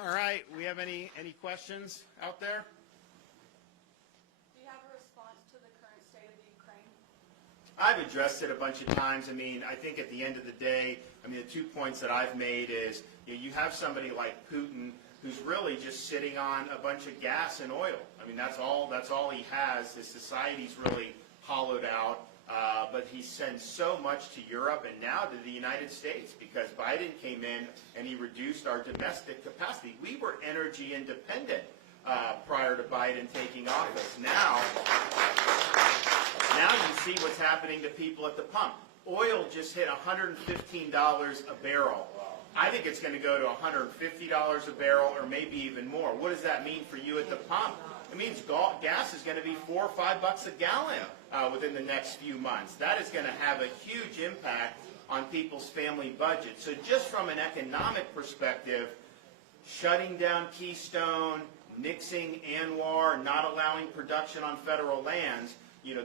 All right, we have any questions out there? Do you have a response to the current state of the Ukraine? I've addressed it a bunch of times. I mean, I think at the end of the day, I mean, the 2 points that I've made is you have somebody like Putin who's really just sitting on a bunch of gas and oil. I mean, that's all he has. His society's really hollowed out. But he sends so much to Europe and now to the United States because Biden came in and he reduced our domestic capacity. We were energy independent prior to Biden taking office. Now you see what's happening to people at the pump. Oil just hit $115 a barrel. I think it's going to go to $150 a barrel or maybe even more. What does that mean for you at the pump? It means gas is going to be $4 or $5 a gallon within the next few months. That is going to have a huge impact on people's family budget. So just from an economic perspective, shutting down Keystone, nixing Anwar, not allowing production on federal lands,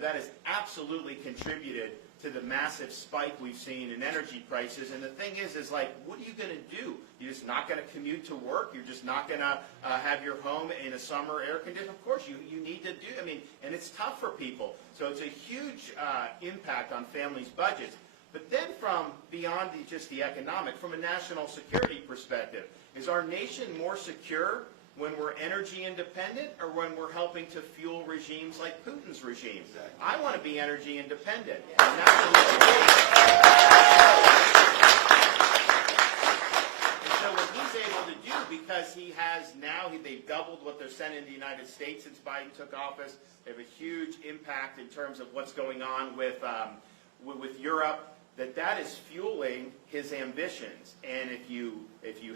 that has absolutely contributed to the massive spike we've seen in energy prices. And the thing is like, what are you going to do? You're just not going to commute to work? You're just not going to have your home in a summer air condition? Of course, you need to do, and it's tough for people. So it's a huge impact on families' budgets. But then from beyond just the economic, from a national security perspective, is our nation more secure when we're energy independent or when we're helping to fuel regimes like Putin's regime? Exactly. I want to be energy independent. Yeah. And that's what and so what he's able to do, because he has now, they've doubled what they're sending to the United States since Biden took office. They have a huge impact in terms of what's going on with Europe. That is fueling his ambitions, and if you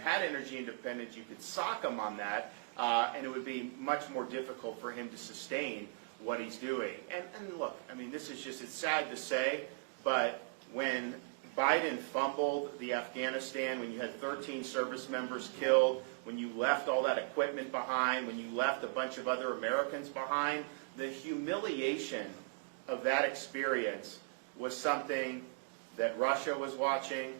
had energy independence, you could sock him on that, and it would be much more difficult for him to sustain what he's doing. And look, this is just, it's sad to say, but when Biden fumbled the Afghanistan, when you had 13 service members killed, when you left all that equipment behind, when you left a bunch of other Americans behind, the humiliation of that experience was something that Russia was watching,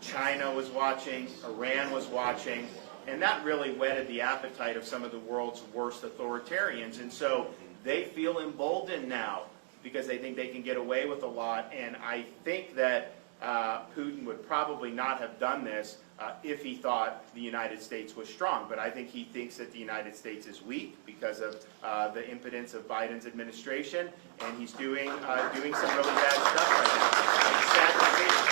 China was watching, Iran was watching, and that really whetted the appetite of some of the world's worst authoritarians. And so they feel emboldened now because they think they can get away with a lot. And I think that Putin would probably not have done this if he thought the United States was strong. But I think he thinks that the United States is weak because of the impotence of Biden's administration, and he's doing some really bad stuff right now. It's sad to see.